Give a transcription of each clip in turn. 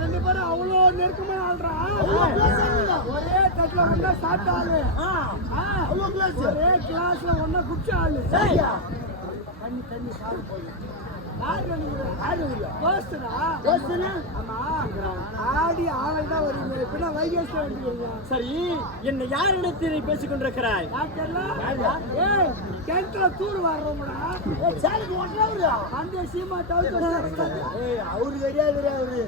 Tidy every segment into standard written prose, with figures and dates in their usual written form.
ரெண்டு பேரும் அவ்வளோ நெருக்கமா ஆள்றா ஒரே தட்டுல ஒன்னா சாப்பிட்ட ஆளு ஒரே கிளாஸ்ல ஒன்னா குடிச்ச ஆளு தண்ணி தண்ணி சாப்பிட்டு போய் சரி, என்னை யார் இடத்தில் பேசிக் கொண்டிருக்கிறாய்? கிணத்துல தூர் வர்றோம்டா அந்த சீமா அவரு கிடையாது. அவரு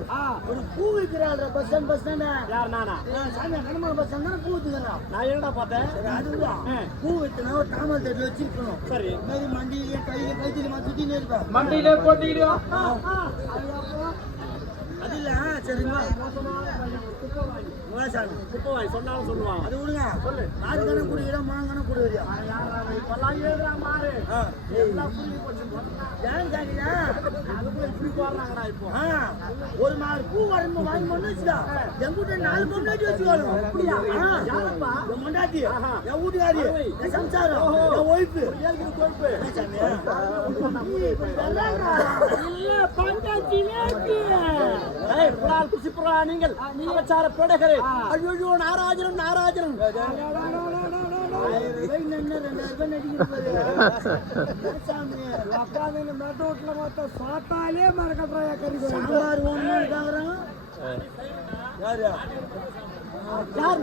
ஒரு பூ வைக்கிறாள் பஸ் ஸ்டாண்ட். பஸ் ஸ்டாண்ட் யார்? நானா? பஸ் ஸ்டாண்ட் பூ வைக்கிறான். நான் என்னடா பார்த்தேன்? அதுதான் பூ வைக்கணும். ஒரு தாமல் தட்டு வச்சிருக்கணும். சரி, மாதிரி மண்டியில கையில சுத்தினே இருப்பேன். மண்டியில போட்டுக்கிடுவோம். அது இல்ல சரிங்களா? குப்பவாய் சொன்னாலும் சொல்லுவாங்க. அது விடுங்க. சொல்லு. ஆறுக்கான குடிக்கிற மாங்கான குடிக்கிறியா? இப்பெல்லாம் எழுதுறாங்க மாறு. ஒரு மாறு பூ வரம்பு வாங்கி பண்ணு வச்சுக்கா. என் வீட்டுல 4 பொண்டாட்டி வச்சுக்கணும். என் பொண்டாட்டி, என் வீட்டுக்காரி, என் சம்சாரம், என் ஒய்ஃபு. நீங்கள் அவச்சார பேடகரே. ஐயோ, நாராஜனும் நாராஜனும். சாத்தாலே மறக்கா யார்?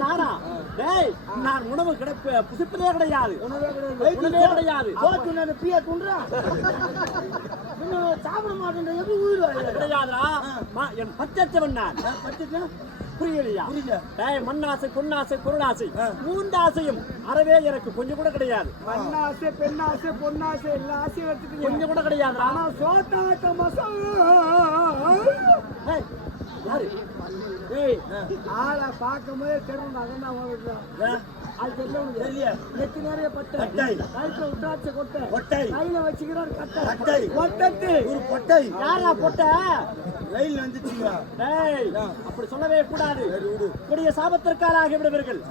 நானா? டேய், நான் உணவு புசிப்பதே கிடையாது. சாப்பிட மாட்டேன். எப்படி உயிர் கிடையாதுடா. என் பச்சவன் நான். புரியலையா? டேய், மண்ணாசை, பொன்னாசை, பொருளாசை, 3 ஆசையும் அறவே எனக்கு கொஞ்சம் கூட கிடையாது. மண்ணாசை, பெண்ணாசை, பொன்னாசை எல்லா ஆசையும் எடுத்துட்டு கொஞ்சம் கூட கிடையாது. ஆனா சோத்தாக்க மசாலா யாரு? ஆளை பார்க்கும் போதே தெரியும். அது தெரியல. நெத்தி நிறைய பட்டை, கைத்துல உட்டாச்ச கொட்டை, கையில வச்சுக்கிறார் கட்டை, ஒரு பொட்டை. யாரா பொட்டை? ரயில் வந்துச்சுங்க. டேய், அப்படி சொல்லவே கூடாது. கொடிய சாபத்திற்காக விடுவீர்கள்.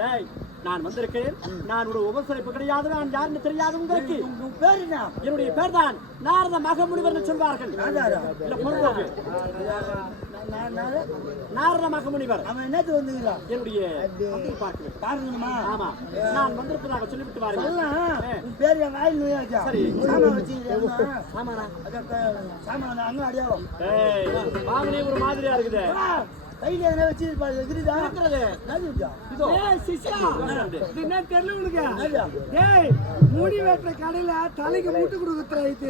டேய், நான் வந்திருக்கேன். நான் ஒரு உபசரிப்பு கிடையாது. நான் யாருன்னு தெரியாது உங்களுக்கு. என்னுடைய பேர் தான் நாரத மகமுனிவர் சொல்வார்கள். நாரத மகமுனிவர். அவன் என்னது வந்துங்களா? என்னுடைய பார்க்கணுமா? ஆமா, நான் வந்திருப்பதாக சொல்லிவிட்டு வாருங்கள். பேர் வாயில் நோயாச்சா? சரி, சாமான் வச்சு அங்க அடையாளம் ஒரு மாதிரியா இருக்குது. கையில எதனா வச்சிருப்பாரு. முடி வெட்டுற கடையில தலைக்கு மூட்டு கொடுக்குறது.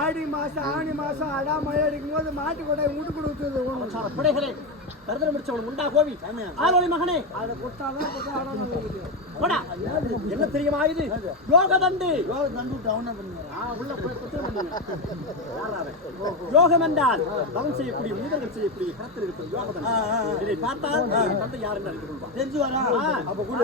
ஆடி மாசம் ஆணி மாசம் அடா மழை அடிக்கும் போது மாட்டு கொடை மூட்டு கொடுக்குறது. உண்டா கோவி ஆரோலி மகனே, அதை கொடுத்தாதான் என்ன தெரியுமா? இது யோகதண்டு. யோகம் என்றால் தவம் செய்யக்கூடிய மனிதர்கள் செய்யக்கூடிய கருத்தில் இருக்கும் யோகதண்டு. இதை பார்த்தால் தந்தை யார் என்று அறிந்து கொள்வார். தெரிஞ்சு வரா. அப்ப கூட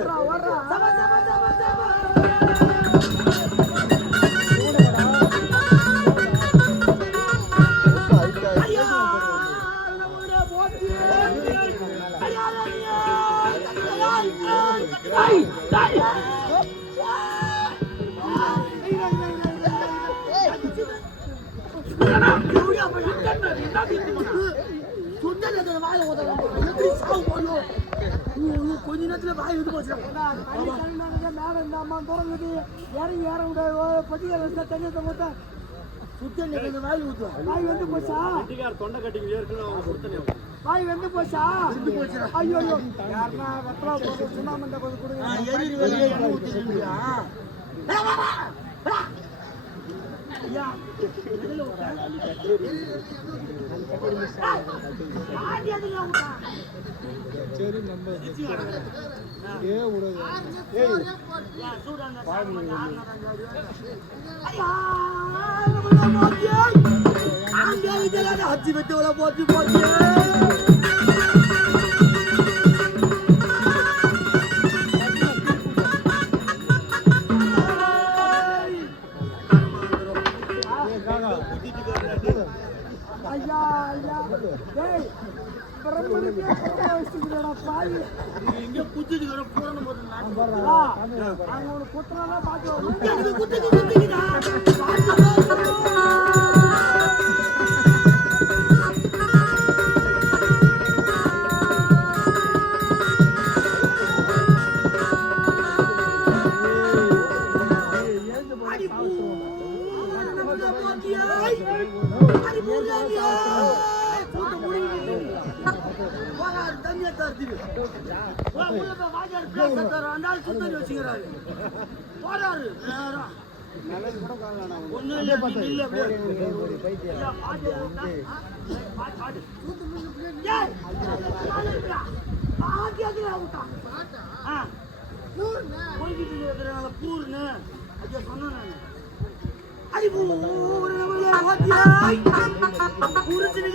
கொஞ்ச நேரத்துல வாய் விட்டு போச்சு. மேல இந்த அம்மா தொடங்குது. இறங்கி ஏற விட பட்டியல தண்ணியத்தை போட்டா சுத்த வாய் ஊத்தும். வாய் வந்து போச்சா? தொண்டை கட்டி வாய் வந்து போச்சா? ஐயோ, யாருன்னா வெத்தலா போட்டு சுண்ணாமண்ட போது கொடுங்க. ஐயா, எதுல விட்டா? ஆடி எதுல விட்டா? வச்சு கிடக்குற. ஏன் சூடான சாமி கொஞ்சம் ஆறுனதான் ஜாதி. ஐயா, நம்மள போச்சு. ஆங்க இதெல்லாம் அச்சி வெட்டவள போச்சு போச்சு. ஐயா ஐயா டேய் பிரம்மனுக்கு பிரம்ம வச்சிருக்கடா பாவி இங்க குத்திட்டு வர பூரண போட்டு அங்க ஒரு குத்துறதா பாத்து குத்திக்குதா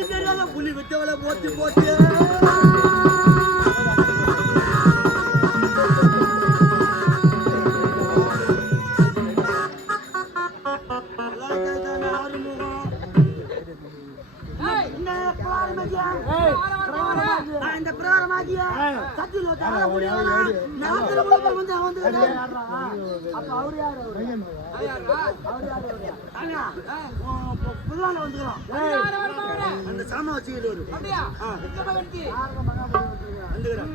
தெரியாத புலி விட்டவளை போட்டு போட்டு இந்த பிரகாரமாகிய சத்தியில் வச்சு முடியவனா நாத்திர வந்து அப்ப அவரு யாரு புதுவான வந்துக்கிறோம் அந்த சாமா வச்சுக்கிட்டு வரும் வந்துக்கிறேன்